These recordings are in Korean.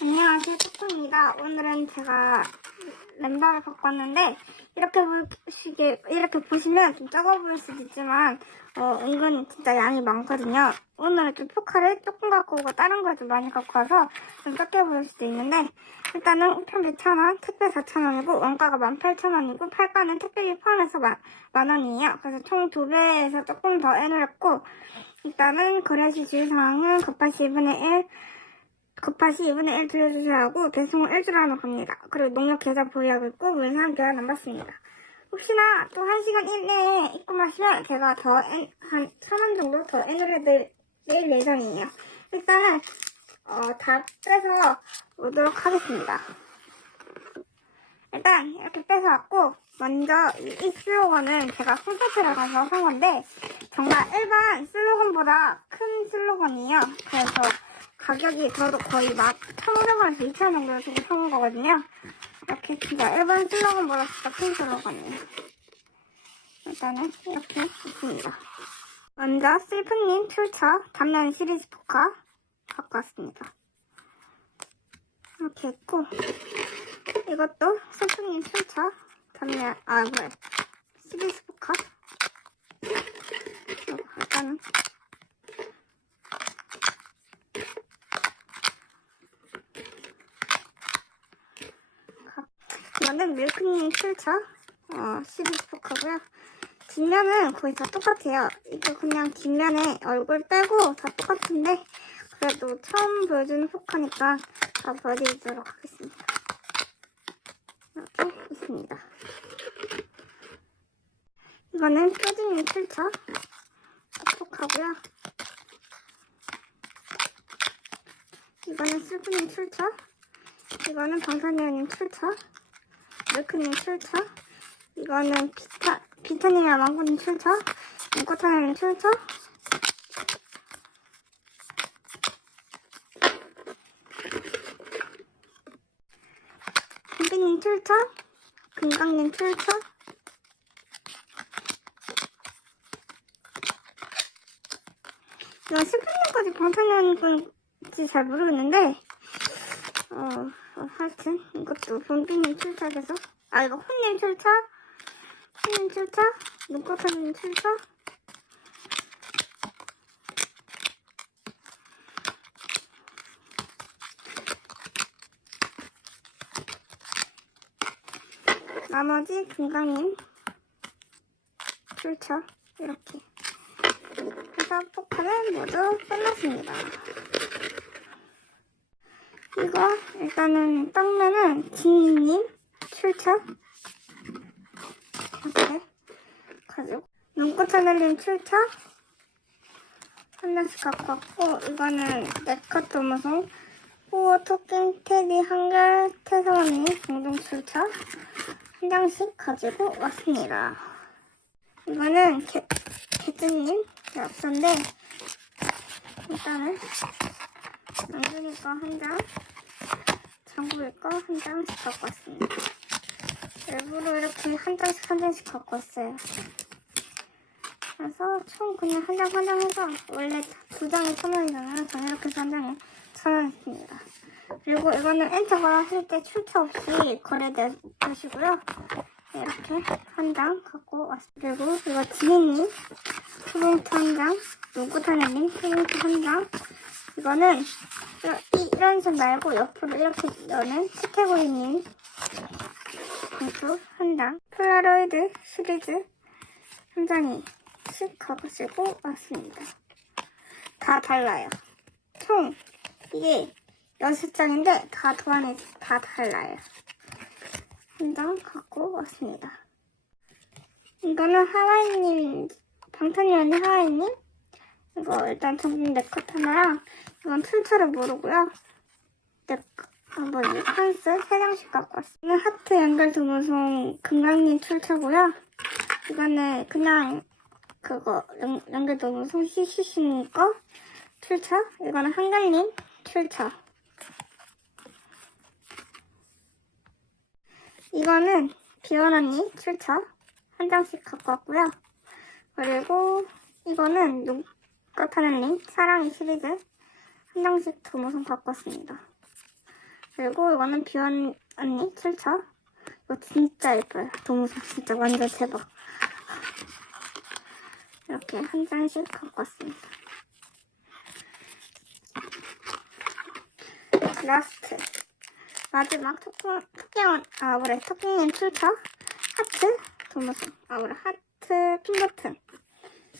안녕하세요, 토토입니다. 오늘은 제가 갖고 왔는데, 이렇게 보시게, 이렇게 보시면 좀 적어 보일 수도 있지만, 어, 은근히 진짜 양이 많거든요. 오늘은 좀 포카를 조금 갖고 오고, 다른 걸 좀 많이 갖고 와서 좀 적게 보일 수도 있는데, 일단은 우편비 1,000원, 택배 4,000원이고, 원가가 18,000원이고, 팔가는 택배비 포함해서 만, 만 원이에요. 그래서 총 두 배에서 조금 더 N을 했고, 일단은 거래시 주의사항은 겉바시 2분의 1, 곱하시 2분의 1 들려주셔야 하고 배송은 일주일안으로 갑니다. 그리고 농협 계좌 보유하고 있고 물상 교환 안 받습니다. 혹시나 또 1시간 이내에 입금하시면 제가 더 N, 한 1000원 정도 더 N을 해드릴 예정이에요. 일단은 어, 다 빼서 오도록 하겠습니다. 일단 이렇게 빼서왔고 먼저 이, 이 슬로건은 제가 홈페이지에 가서 산 건데 정말 일반 슬로건보다 큰 슬로건이에요. 그래서 가격이 저도 거의 막 1,500원에서 2,000원 정도 주고 사온 거거든요. 이렇게 진짜 일반 슬로건보다 진짜 큰 슬로건이에요. 일단은 이렇게 있습니다. 먼저 슬프님 출처 단면 시리즈 포카 갖고 왔습니다. 이렇게 있고 이것도 슬프님 출처 단면 아 뭐야 시리즈 포카 일단은 이거는 밀크님 출처 어, 시리즈 포카고요. 뒷면은 거의 다 똑같아요. 이거 그냥 뒷면에 얼굴 빼고 다 똑같은데 그래도 처음 보여주는 포카니까 다 보여드리도록 하겠습니다. 이렇게 있습니다. 이거는 표준님 출처 포카고요. 이거는 슬프님 출처 이거는 방탄여님 출처 밀크님 출처? 이거는 비타 비타님이랑 망고님 출처? 눈꽃하님 출처? 김비님 출처? 금강님 출처? 이거 스프링까지 방탄여님 건지 잘 모르겠는데 어, 어, 하여튼 이것도 본비님 출처돼서 아 이거 혼님 출처? 혼님 출처? 눈꽃하님 출처? 나머지 금강님 출처 이렇게. 해서 포카는 모두 끝났습니다. 이거 일단은 떡면은 진님 출처 이렇게 가지고. 눈꽃 하늘님 출처 하나씩 갖고 왔고 이거는 네컷 도무송. 호어 토끼 테디 한결 태서언니 공동 출처 한 장씩 가지고 왔습니다. 이거는 개, 개즈님 앞선데 일단은 남준이 거한 장, 장구이 거한 장씩 갖고 왔습니다. 일부러 이렇게 한 장씩 한 장씩 갖고 왔어요. 그래서 총 그냥 한 장 한 장 해서 원래 두 장에 천 원이잖아요. 저는 이렇게 한 장에 천원 했습니다. 그리고 이거는 엔터 걸었을 때 출처 없이 거래되시고요. 이렇게 한 장 갖고 왔습니다. 그리고 이거 지니님 소봉투 한 장, 눈꽃하늘님 소봉투 한 장, 이거는 이- 이런 선 말고 옆으로 이렇게 여는 스테고리님 봉투 한 장, 폴라로이드 시리즈 한 장이씩 가지고 왔습니다. 다 달라요. 총 이게 여섯 장인데 다 도안에 다 달라요. 한 장 갖고 왔습니다. 이거는 하와이님, 방탄연이 하와이님 이거 일단 전국 네컷 하나랑 이건 출처를 모르고요. 네, 아, 뭐지? 한스 세 장씩 갖고 왔어요. 이건 하트 연결 도무송 금강님 출처고요. 이거는 그냥 그거 연, 연결 도무송 시시시님 거 출처. 이거는 한갈님 출처. 이거는 비원 언니 출처 한 장씩 갖고 왔고요. 그리고 이거는 눈꽃 하늘님 사랑의 시리즈 한 장씩 도무송 갖고 왔습니다. 그리고 이거는 비원 언니 출처. 이거 진짜 예뻐요. 동무선 진짜 완전 대박. 이렇게 한 장씩 갖고 왔습니다. 라스트. 마지막 토끼, 토끼원, 아, 뭐래, 토끼님 출처. 하트, 동무선. 아, 뭐래, 하트, 핀버튼.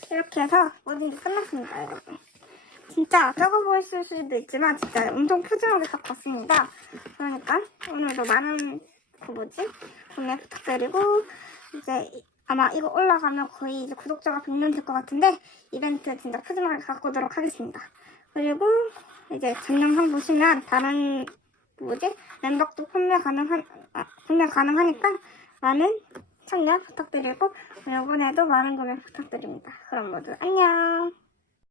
이렇게 해서 모든 게 끝났습니다, 여러분. 진짜 적어 보였을 수도 있지만 진짜 엄청 푸짐하게 갖고 왔습니다. 그러니까 오늘도 많은 그 뭐지 구매 부탁드리고 이제 이- 아마 이거 올라가면 거의 이제 구독자가 100명 될 것 같은데 이벤트 진짜 푸짐하게 갖고 오도록 하겠습니다. 그리고 이제 전 영상 보시면 다른 뭐지 멤버도 판매 가능한 아, 구매 가능하니까 많은 참여 부탁드리고 이번에도 많은 구매 부탁드립니다. 그럼 모두 안녕.